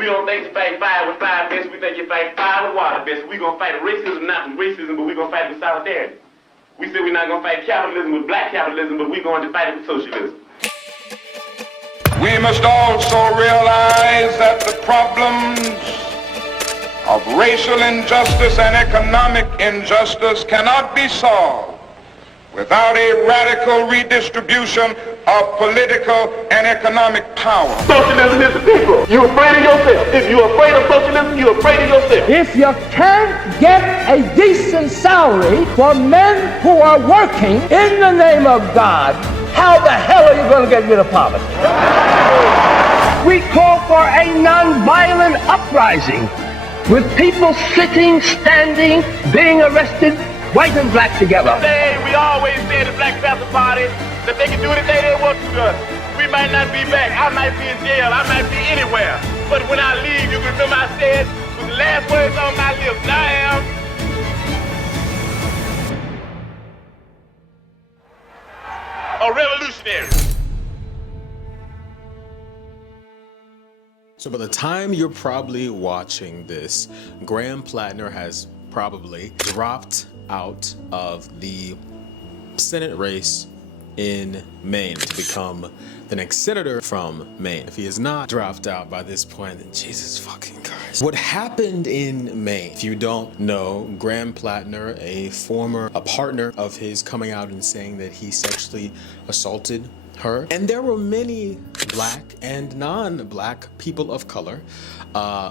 We don't think you fight fire with fire fists, we think you fight fire with water fists. We're going to fight racism, not with racism, but we're going to fight with solidarity. We said we're not going to fight capitalism with black capitalism, but we're going to fight it with socialism. We must also realize that the problems of racial injustice and economic injustice cannot be solved without a radical redistribution of political and economic power. Socialism is the people. You're afraid of yourself. If you're afraid of socialism, you're afraid of yourself. If you can't get a decent salary for men who are working in the name of God, how the hell are you going to get rid of poverty? We call for a nonviolent uprising with people sitting, standing, being arrested, white and black together. We always say the Black Panther Party that they can do anything they want to us. We might not be back. I might be in jail. I might be anywhere. But when I leave, you can remember I said with the last words on my lips, I am a revolutionary. So by the time you're probably watching this, Graham Platner has probably dropped out of the Senate race in Maine to become the next senator from Maine. If he has not dropped out by this point, then Jesus fucking Christ. What happened in Maine, if you don't know, Graham Platner, a partner of his, coming out and saying that he sexually assaulted her. And there were many black and non-black people of color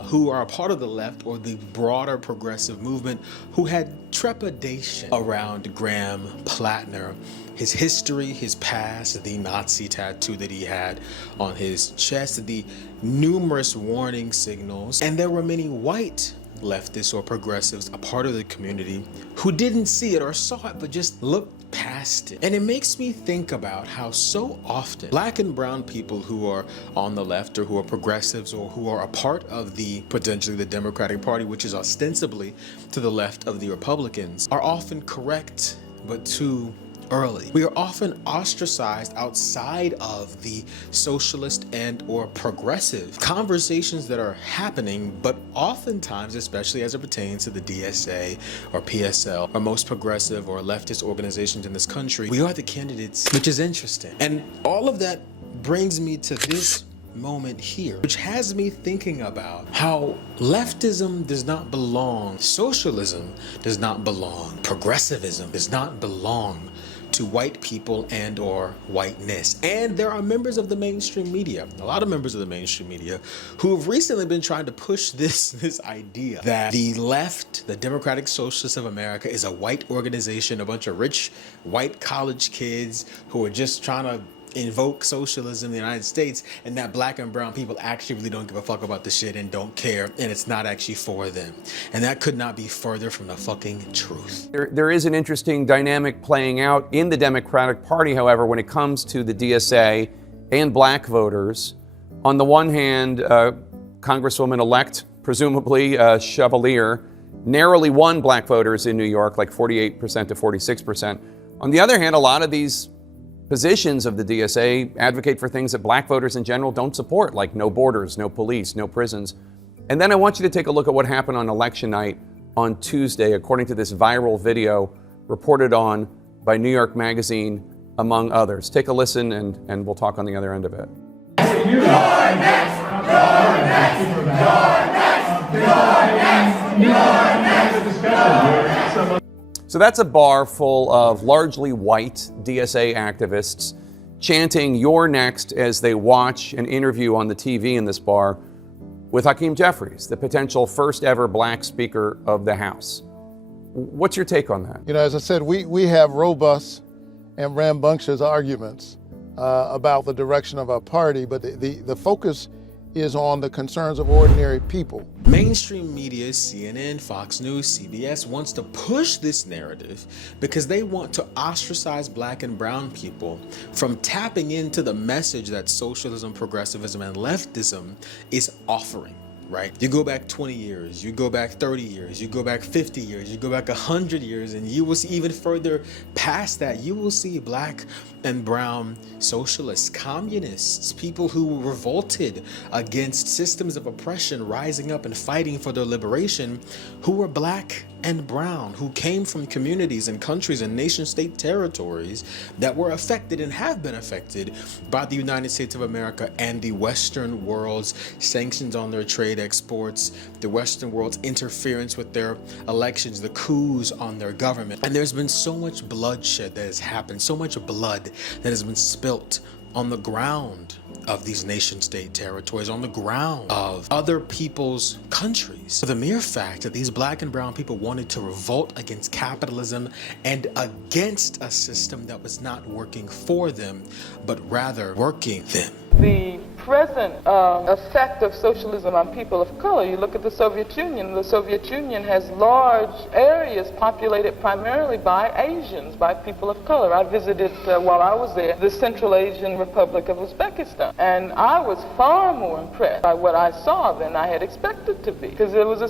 who are a part of the left or the broader progressive movement who had trepidation around Graham Platner, his history, his past, the Nazi tattoo that he had on his chest, the numerous warning signals. And there were many white leftists or progressives, a part of the community, who didn't see it or saw it, but just looked past it. And it makes me think about how so often black and brown people who are on the left or who are progressives or who are a part of the potentially the Democratic Party, which is ostensibly to the left of the Republicans, are often correct, but too early. We are often ostracized outside of the socialist and or progressive conversations that are happening, but oftentimes, especially as it pertains to the DSA or PSL or most progressive or leftist organizations in this country, we are the candidates, which is interesting. And all of that brings me to this moment here, which has me thinking about how leftism does not belong, socialism does not belong, progressivism does not belong to white people and or whiteness. And there are members of the mainstream media, a lot of members of the mainstream media, who have recently been trying to push this idea that the left, the Democratic Socialists of America, is a white organization, a bunch of rich white college kids who are just trying to invoke socialism in the United States, and that black and brown people actually really don't give a fuck about the shit and don't care, and it's not actually for them. And that could not be further from the fucking truth. There is an interesting dynamic playing out in the Democratic Party, however, when it comes to the DSA and black voters. On the one hand, Congresswoman-elect, presumably Chevalier, narrowly won black voters in New York, like 48% to 46%. On the other hand, a lot of these positions of the DSA advocate for things that black voters in general don't support, like no borders, no police, no prisons. And then I want you to take a look at what happened on election night on Tuesday, according to this viral video reported on by New York Magazine, among others. Take a listen and we'll talk on the other end of it. You're next, you're next, you're next, you're next, you're next. So that's a bar full of largely white DSA activists chanting "You're next" as they watch an interview on the TV in this bar with Hakeem Jeffries, the potential first ever black Speaker of the House. What's your take on that? You know, as I said, we have robust and rambunctious arguments about the direction of our party, but the focus is on the concerns of ordinary people. Mainstream media, CNN, Fox News, CBS, wants to push this narrative because they want to ostracize black and brown people from tapping into the message that socialism, progressivism, and leftism is offering. right? You go back 20 years, you go back 30 years, you go back 50 years, you go back 100 years, and you will see even further past that, you will see black and brown socialists, communists, people who revolted against systems of oppression, rising up and fighting for their liberation, who were black and brown, who came from communities and countries and nation state territories that were affected and have been affected by the United States of America and the Western world's sanctions on their trade exports, the Western world's interference with their elections, the coups on their government. And there's been so much bloodshed that has happened, so much blood that has been spilt on the ground of these nation state territories, on the ground of other people's countries. So the mere fact that these black and brown people wanted to revolt against capitalism and against a system that was not working for them, but rather working them. The present effect of socialism on people of color. You look at the Soviet Union. The Soviet Union has large areas populated primarily by Asians, by people of color. I visited, while I was there, the Central Asian Republic of Uzbekistan. And I was far more impressed by what I saw than I had expected to be. Because there was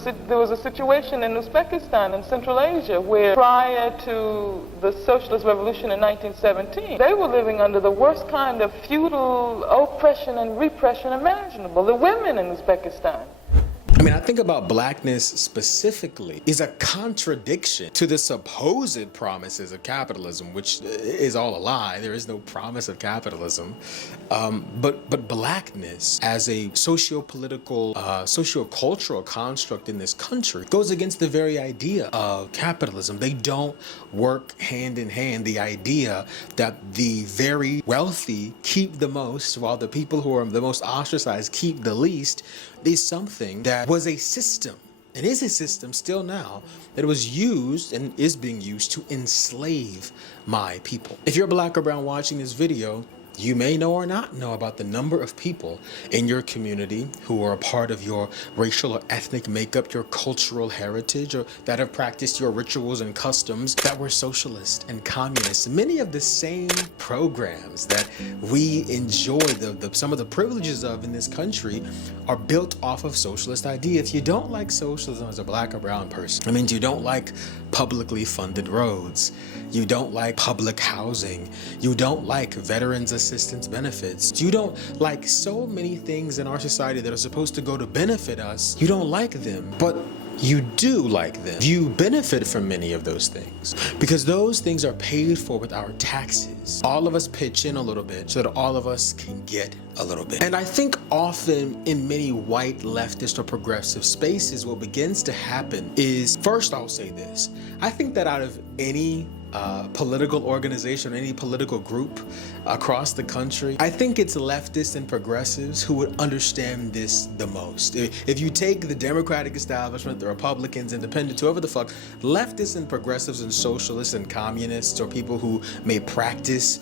a situation in Uzbekistan in Central Asia where prior to the socialist revolution in 1917, they were living under the worst kind of feudal oppression and repression imaginable. The women in Uzbekistan. I mean, I think about blackness specifically is a contradiction to the supposed promises of capitalism, which is all a lie. There is no promise of capitalism. But blackness as a socio-political, socio-cultural construct in this country goes against the very idea of capitalism. They don't work hand in hand. The idea that the very wealthy keep the most while the people who are the most ostracized keep the least is something that was a system, and is a system still now, that was used and is being used to enslave my people. If you're black or brown watching this video, you may know or not know about the number of people in your community who are a part of your racial or ethnic makeup, your cultural heritage, or that have practiced your rituals and customs that were socialist and communist. Many of the same programs that we enjoy some of the privileges of in this country are built off of socialist idea. If you don't like socialism as a black or brown person, I mean, you don't like publicly funded roads, you don't like public housing, you don't like veterans assistance benefits, you don't like so many things in our society that are supposed to go to benefit us, you don't like them, but you do like them. You benefit from many of those things because those things are paid for with our taxes. All of us pitch in a little bit so that all of us can get a little bit. And I think often in many white leftist or progressive spaces, what begins to happen is, first I'll say this, I think that out of any political organization, any political group across the country, I think it's leftists and progressives who would understand this the most. If you take the Democratic establishment, the Republicans, independents, whoever the fuck, leftists and progressives and socialists and communists or people who may practice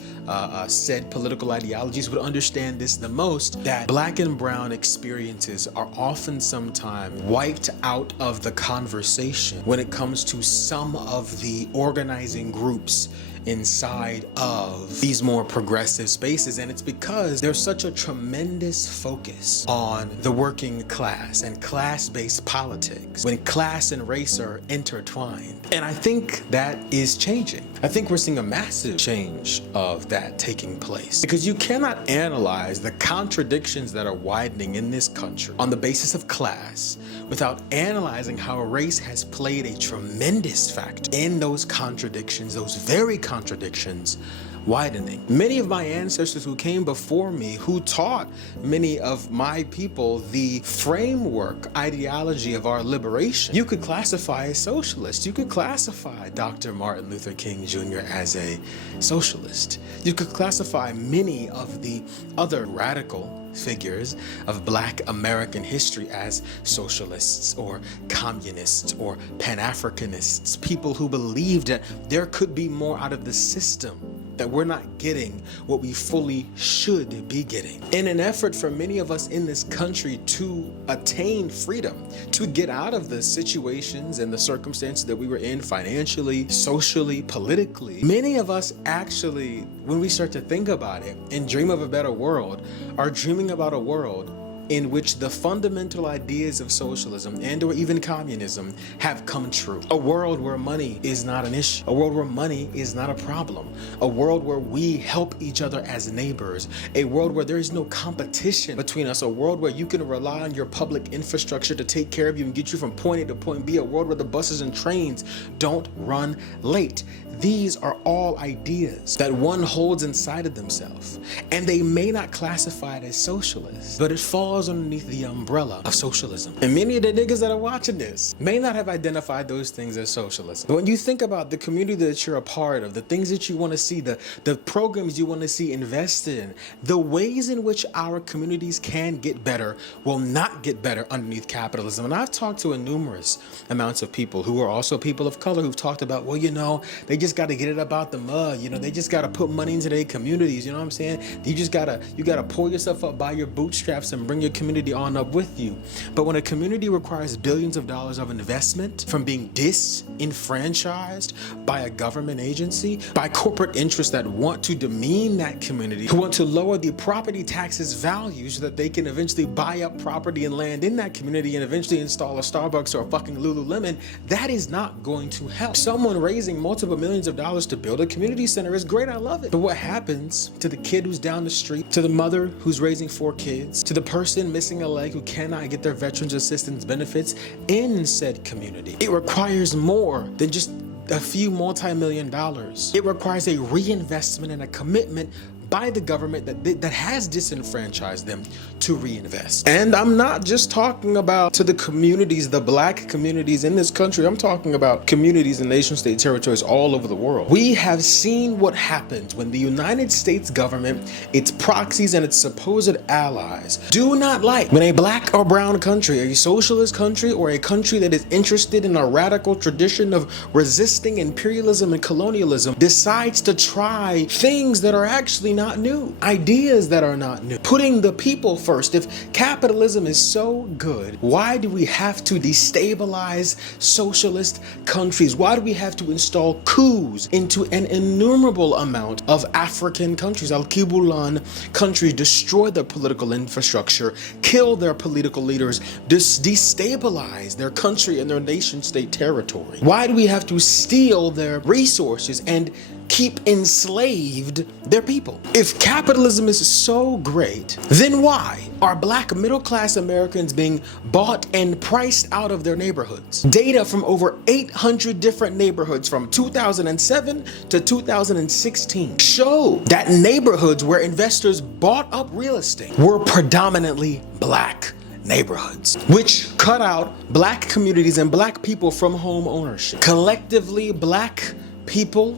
said political ideologies would understand this the most, that black and brown experiences are often sometimes wiped out of the conversation when it comes to some of the organizing groups inside of these more progressive spaces. And it's because there's such a tremendous focus on the working class and class-based politics when class and race are intertwined. And I think that is changing. I think we're seeing a massive change of that taking place because you cannot analyze the contradictions that are widening in this country on the basis of class without analyzing how race has played a tremendous factor in those contradictions, those very contradictions widening. Many of my ancestors who came before me, who taught many of my people the framework, ideology of our liberation, you could classify as socialist. You could classify Dr. Martin Luther King Jr. as a socialist. You could classify many of the other radical figures of Black American history as socialists or communists or Pan-Africanists, people who believed that there could be more out of the system, that we're not getting what we fully should be getting. In an effort for many of us in this country to attain freedom, to get out of the situations and the circumstances that we were in financially, socially, politically, many of us actually, when we start to think about it and dream of a better world, are dreaming about a world in which the fundamental ideas of socialism and or even communism have come true. A world where money is not an issue. A world where money is not a problem. A world where we help each other as neighbors. A world where there is no competition between us. A world where you can rely on your public infrastructure to take care of you and get you from point A to point B. A world where the buses and trains don't run late. These are all ideas that one holds inside of themselves, and they may not classify it as socialist, but it falls underneath the umbrella of socialism. And many of the niggas that are watching this may not have identified those things as socialism. But when you think about the community that you're a part of, the things that you want to see, the programs you want to see invested in, the ways in which our communities can get better will not get better underneath capitalism. And I've talked to numerous amounts of people who are also people of color who've talked about, well, you know, they just got to get it up out the mud. You know, they just got to put money into their communities. You know what I'm saying? You gotta pull yourself up by your bootstraps and bring your community on up with you. But when a community requires billions of dollars of investment from being disenfranchised by a government agency, by corporate interests that want to demean that community, who want to lower the property taxes value so that they can eventually buy up property and land in that community and eventually install a Starbucks or a fucking Lululemon, that is not going to help. Someone raising multiple millions of dollars to build a community center is great. I love it. But what happens to the kid who's down the street, to the mother who's raising 4 kids, to the person missing a leg who cannot get their veterans assistance benefits in said community? It requires more than just a few multi-million dollars. It requires a reinvestment and a commitment by the government that has disenfranchised them to reinvest. And I'm not just talking about to the communities, the black communities in this country. I'm talking about communities and nation state territories all over the world. We have seen what happens when the United States government, its proxies and its supposed allies do not like when a black or brown country, a socialist country, or a country that is interested in a radical tradition of resisting imperialism and colonialism decides to try things that are actually not new, ideas that are not new, putting the people first. If capitalism is so good, why do we have to destabilize socialist countries? Why do we have to install coups into an innumerable amount of African countries? Al-Kibulan countries, destroy their political infrastructure, kill their political leaders, destabilize their country and their nation state territory. Why do we have to steal their resources and keep enslaved their people? If capitalism is so great, then why are black middle-class Americans being bought and priced out of their neighborhoods? Data from over 800 different neighborhoods from 2007 to 2016 show that neighborhoods where investors bought up real estate were predominantly black neighborhoods, which cut out black communities and black people from home ownership. Collectively, black people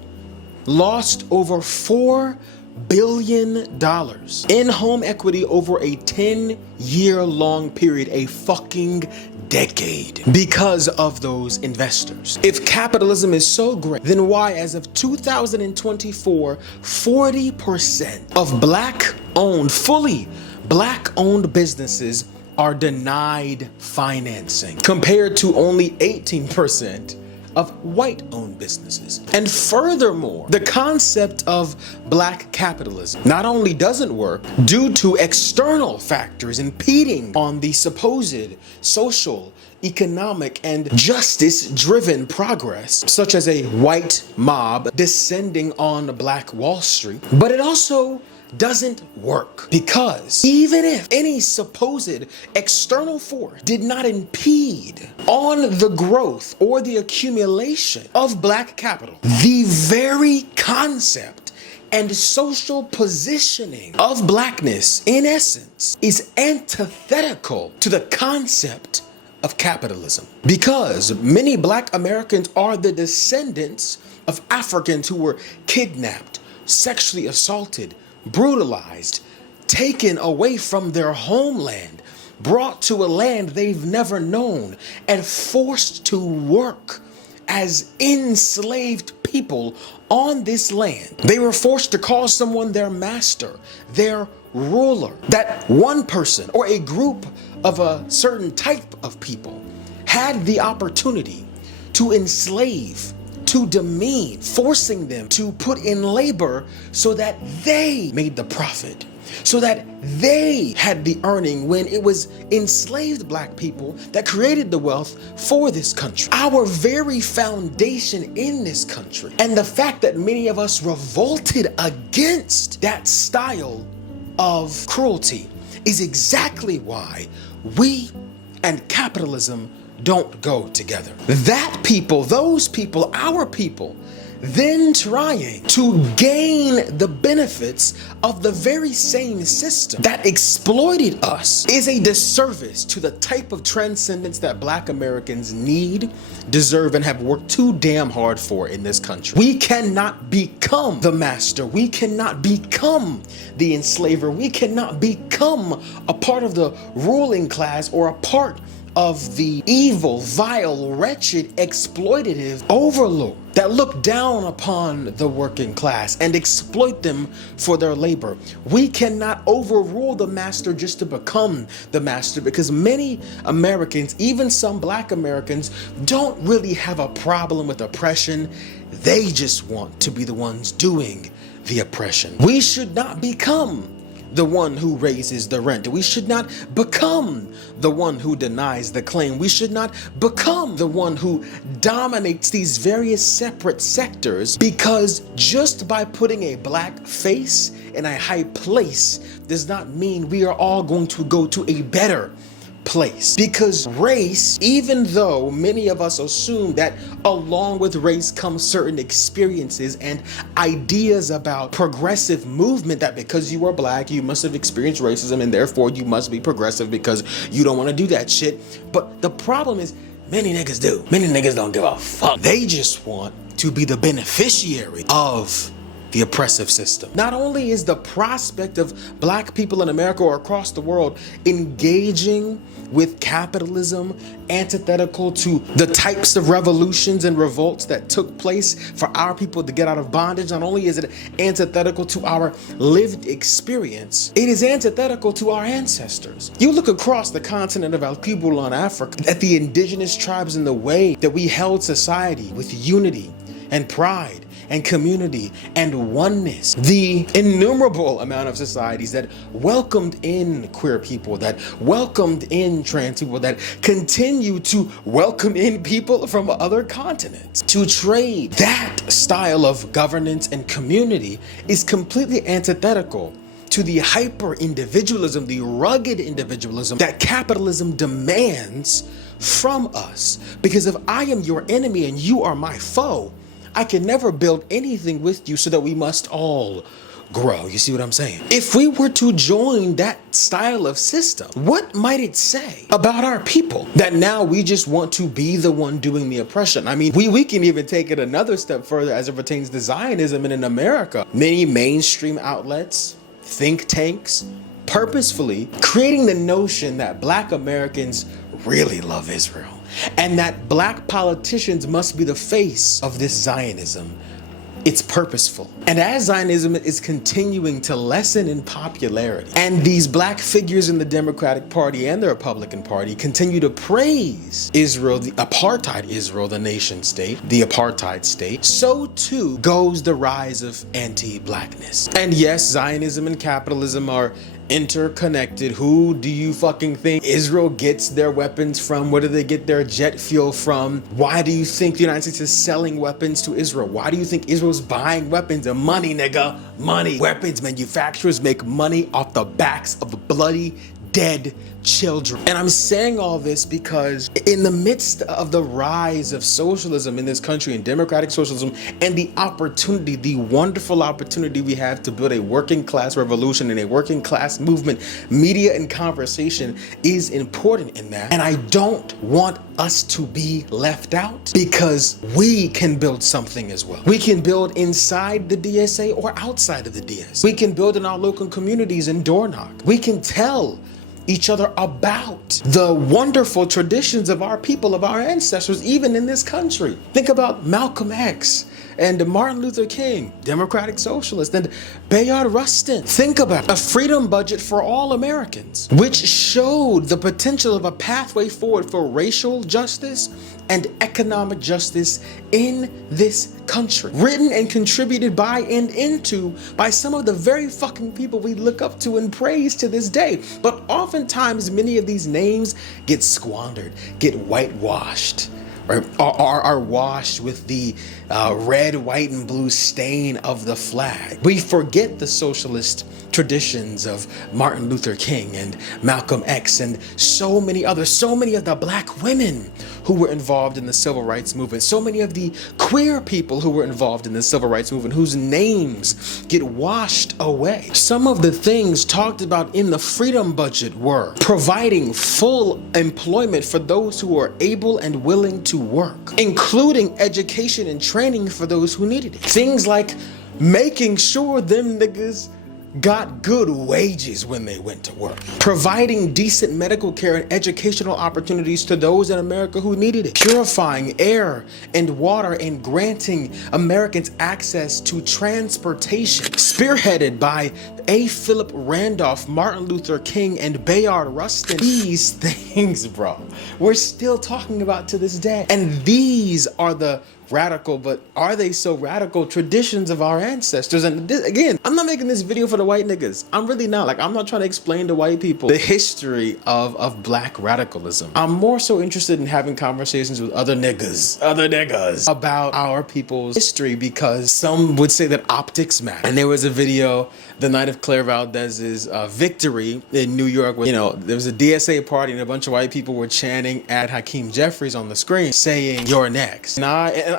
lost over $4 billion in home equity over a 10-year-long period, a fucking decade, because of those investors. If capitalism is so great, then why, as of 2024, 40% of black-owned, fully black-owned businesses are denied financing, compared to only 18% of white-owned businesses. And furthermore, the concept of black capitalism not only doesn't work due to external factors impeding on the supposed social, economic, and justice-driven progress, such as a white mob descending on Black Wall Street, but it also doesn't work because even if any supposed external force did not impede on the growth or the accumulation of black capital, the very concept and social positioning of blackness, in essence, is antithetical to the concept of capitalism. Because many black Americans are the descendants of Africans who were kidnapped, sexually assaulted, brutalized, taken away from their homeland, brought to a land they've never known, and forced to work as enslaved people on this land. They were forced to call someone their master, their ruler. That one person or a group of a certain type of people had the opportunity to enslave, to demean, forcing them to put in labor so that they made the profit. so that they had the earning when it was enslaved black people that created the wealth for this country. Our very foundation in this country, and the fact that many of us revolted against that style of cruelty, is exactly why we and capitalism don't go together. That people, those people, our people, then trying to gain the benefits of the very same system that exploited us is a disservice to the type of transcendence that black Americans need, deserve, and have worked too damn hard for in this country. We cannot become the master. We cannot become the enslaver. We cannot become a part of the ruling class or a part of the evil, vile, wretched, exploitative overlord that look down upon the working class and exploit them for their labor. We cannot overrule the master just to become the master, because many Americans, even some black Americans, don't really have a problem with oppression. They just want to be the ones doing the oppression. We should not become the one who raises the rent. We should not become the one who denies the claim. We should not become the one who dominates these various separate sectors, because just by putting a black face in a high place does not mean we are all going to go to a better place. Because race, even though many of us assume that along with race comes certain experiences and ideas about progressive movement, that because you are black you must have experienced racism and therefore you must be progressive because you don't want to do that shit. But the problem is, many niggas do. Many niggas don't give a fuck. They just want to be the beneficiary of the oppressive system. Not only is the prospect of black people in America or across the world engaging with capitalism antithetical to the types of revolutions and revolts that took place for our people to get out of bondage, not only is it antithetical to our lived experience, it is antithetical to our ancestors. You look across the continent of Al-Qibula, Africa, at the indigenous tribes and the way that we held society with unity and pride and community and oneness. The innumerable amount of societies that welcomed in queer people, that welcomed in trans people, that continue to welcome in people from other continents. To trade that style of governance and community is completely antithetical to the hyper individualism, the rugged individualism that capitalism demands from us. Because if I am your enemy and you are my foe, I can never build anything with you, so that we must all grow. You see what I'm saying? If we were to join that style of system, what might it say about our people? That now we just want to be the one doing the oppression. I mean, we can even take it another step further as it pertains to Zionism. And in America, many mainstream outlets, think tanks, purposefully creating the notion that black Americans really love Israel, and that black politicians must be the face of this Zionism. It's purposeful. And as Zionism is continuing to lessen in popularity, and these black figures in the Democratic Party and the Republican Party continue to praise Israel, the apartheid Israel, the nation state, the apartheid state, so too goes the rise of anti-blackness. And yes, Zionism and capitalism are interconnected. Who do you fucking think Israel gets their weapons from? Where do they get their jet fuel from? Why do you think the United States is selling weapons to Israel? Why do you think Israel's buying weapons? And money, nigga, money. Weapons manufacturers make money off the backs of bloody dead children. And I'm saying all this because in the midst of the rise of socialism in this country and democratic socialism, and the opportunity, the wonderful opportunity we have to build a working class revolution and a working class movement, media and conversation is important in that. And I don't want us to be left out, because we can build something as well. We can build inside the DSA or outside of the DSA. We can build in our local communities and door knock. We can tell each other about the wonderful traditions of our people, of our ancestors, even in this country. Think about Malcolm X and Martin Luther King, democratic socialist, and Bayard Rustin. Think about a freedom budget for all Americans, which showed the potential of a pathway forward for racial justice and economic justice in this country. Written and contributed by and into by some of the very fucking people we look up to and praise to this day. But oftentimes many of these names get squandered, get whitewashed, or are washed with the red, white, and blue stain of the flag. We forget the socialist traditions of Martin Luther King and Malcolm X and so many of the black women who were involved in the civil rights movement, so many of the queer people who were involved in the civil rights movement, whose names get washed away. Some of the things talked about in the freedom budget were providing full employment for those who are able and willing to work, including education and training for those who needed it. Things like making sure them niggas got good wages when they went to work, providing decent medical care and educational opportunities to those in America who needed it, purifying air and water, and granting Americans access to transportation, spearheaded by A. Philip Randolph, Martin Luther King, and Bayard Rustin. These things, bro, we're still talking about to this day. And these are the radical, but are they so radical, traditions of our ancestors. And this, again, I'm not making this video for the white niggas. I'm really not. Like, I'm not trying to explain to white people the history of black radicalism. I'm more so interested in having conversations with other niggas about our people's history, because some would say that optics matter. And there was a video the night of Claire Valdez's victory in New York, where, you know, there was a DSA party and a bunch of white people were chanting at Hakeem Jeffries on the screen, saying, "You're next."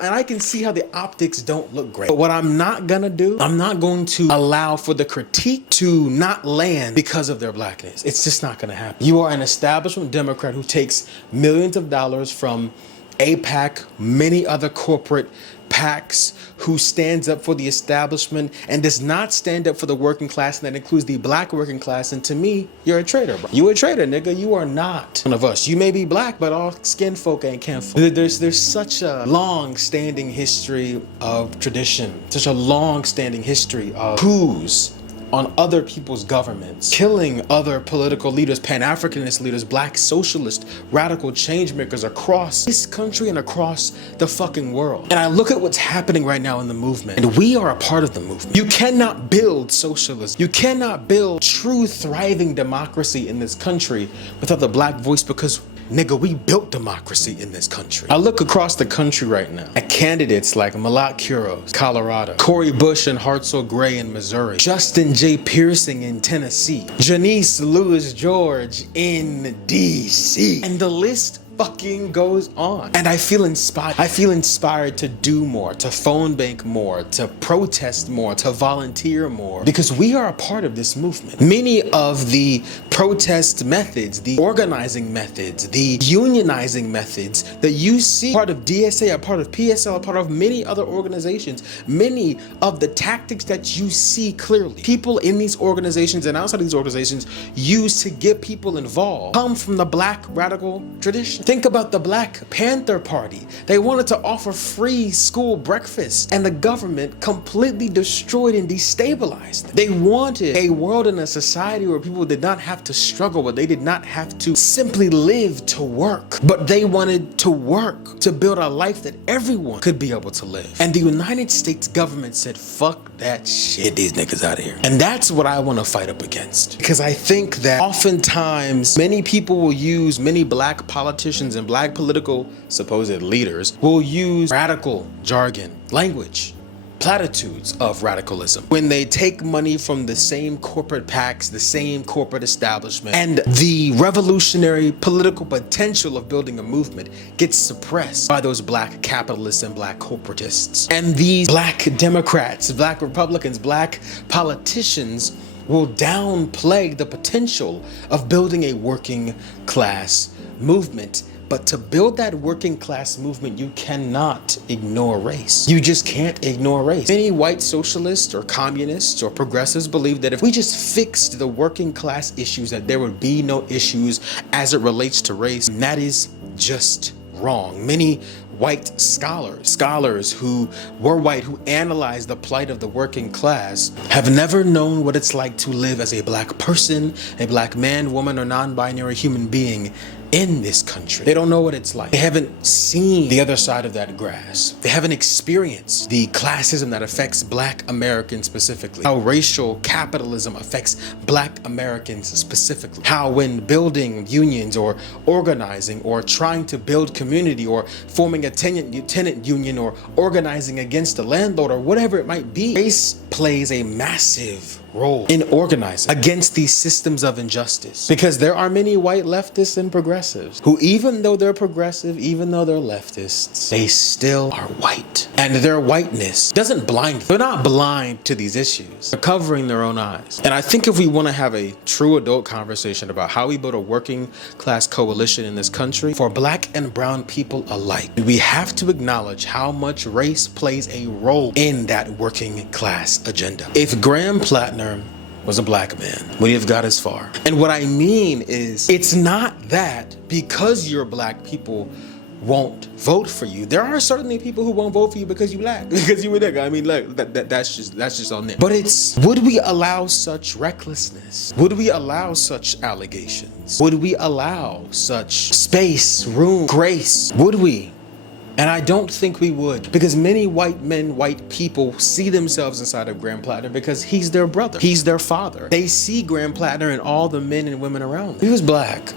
And I can see how the optics don't look great. But what I'm not gonna do, I'm not going to allow for the critique to not land because of their blackness. It's just not gonna happen. You are an establishment Democrat who takes millions of dollars from AIPAC, many other corporate PACs, who stands up for the establishment and does not stand up for the working class, and that includes the black working class. And to me, you're a traitor, bro. You a traitor, nigga. You are not one of us. You may be black, but all skin folk ain't kinfolk. There's such a long-standing history of tradition, such a long-standing history of coups on other people's governments, killing other political leaders, Pan-Africanist leaders, black socialist, radical change makers across this country and across the fucking world. And I look at what's happening right now in the movement, and we are a part of the movement. You cannot build socialism. You cannot build true thriving democracy in this country without the black voice, because nigga, we built democracy in this country. I look across the country right now at candidates like Malak Kuros, Colorado, Cori Bush and Hartzell Gray in Missouri, Justin J. Pearson in Tennessee, Janice Lewis George in DC, and the list fucking goes on. And I feel inspired. I feel inspired to do more, to phone bank more, to protest more, to volunteer more, because we are a part of this movement. Many of the protest methods, the organizing methods, the unionizing methods that you see part of DSA, a part of PSL, a part of many other organizations, many of the tactics that you see clearly people in these organizations and outside of these organizations use to get people involved come from the black radical tradition. Think about the Black Panther Party. They wanted to offer free school breakfast, and the government completely destroyed and destabilized them. They wanted a world and a society where people did not have to struggle, but they did not have to simply live to work, but they wanted to work to build a life that everyone could be able to live. And the United States government said, fuck that shit, get these niggas out of here. And that's what I want to fight up against, because I think that oftentimes many people will use, many black politicians and black political supposed leaders will use radical jargon, language, platitudes of radicalism when they take money from the same corporate PACs, the same corporate establishment, and the revolutionary political potential of building a movement gets suppressed by those black capitalists and black corporatists. And these black Democrats, black Republicans, black politicians will downplay the potential of building a working class movement. But to build that working class movement, you cannot ignore race. You just can't ignore race. Many white socialists or communists or progressives believe that if we just fixed the working class issues, that there would be no issues as it relates to race. And that is just wrong. Many white scholars who were white, who analyzed the plight of the working class, have never known what it's like to live as a black person, a black man, woman, or non-binary human being in this country. They don't know what it's like. They haven't seen the other side of that grass. They haven't experienced the classism that affects black Americans specifically. How racial capitalism affects black Americans specifically. How when building unions or organizing or trying to build community or forming a tenant union or organizing against a landlord or whatever it might be, race plays a massive role in organizing against these systems of injustice. Because there are many white leftists and progressives who, even though they're progressive, even though they're leftists, they still are white. And their whiteness doesn't blind them. They're not blind to these issues. They're covering their own eyes. And I think if we want to have a true adult conversation about how we build a working class coalition in this country for black and brown people alike, we have to acknowledge how much race plays a role in that working class agenda. If Graham Platner was a black man, would he have got as far? And what I mean is, it's not that because you're black, people won't vote for you. There are certainly people who won't vote for you because you black, because you were nigga. I mean, look, that's just on them. But it's, would we allow such recklessness? Would we allow such allegations? Would we allow such space, room, grace? Would we? And I don't think we would, because many white men, white people see themselves inside of Graham Platner because he's their brother, he's their father. They see Graham Platner and all the men and women around him. He was black,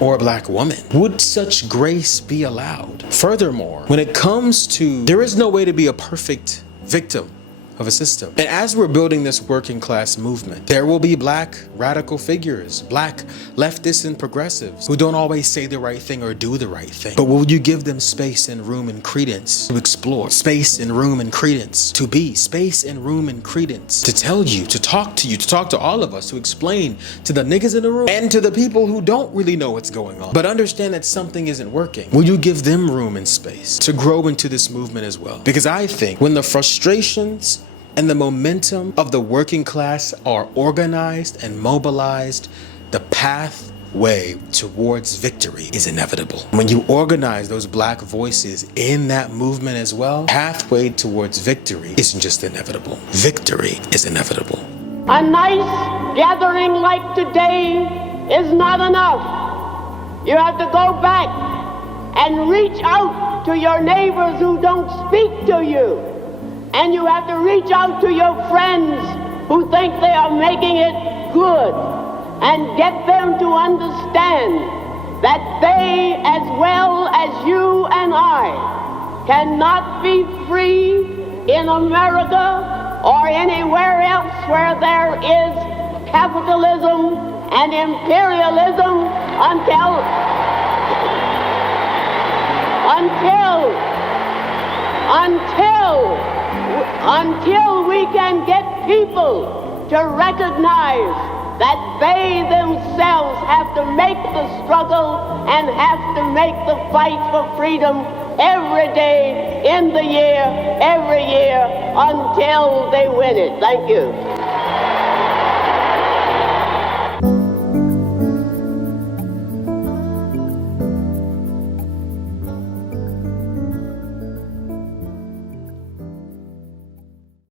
or a black woman. Would such grace be allowed? Furthermore, when it comes to, there is no way to be a perfect victim of a system. And as we're building this working class movement, there will be black radical figures, black leftists and progressives who don't always say the right thing or do the right thing. But will you give them space and room and credence to explore? Space and room and credence to be? Space and room and credence to tell you, to talk to you, to talk to all of us, to explain to the niggas in the room and to the people who don't really know what's going on, but understand that something isn't working? Will you give them room and space to grow into this movement as well? Because I think when the frustrations and the momentum of the working class are organized and mobilized, the pathway towards victory is inevitable. When you organize those black voices in that movement as well, pathway towards victory isn't just inevitable. Victory is inevitable. A nice gathering like today is not enough. You have to go back and reach out to your neighbors who don't speak to you. And you have to reach out to your friends who think they are making it good and get them to understand that they, as well as you and I, cannot be free in America or anywhere else where there is capitalism and imperialism until we can get people to recognize that they themselves have to make the struggle and have to make the fight for freedom every day in the year, every year, until they win it. Thank you.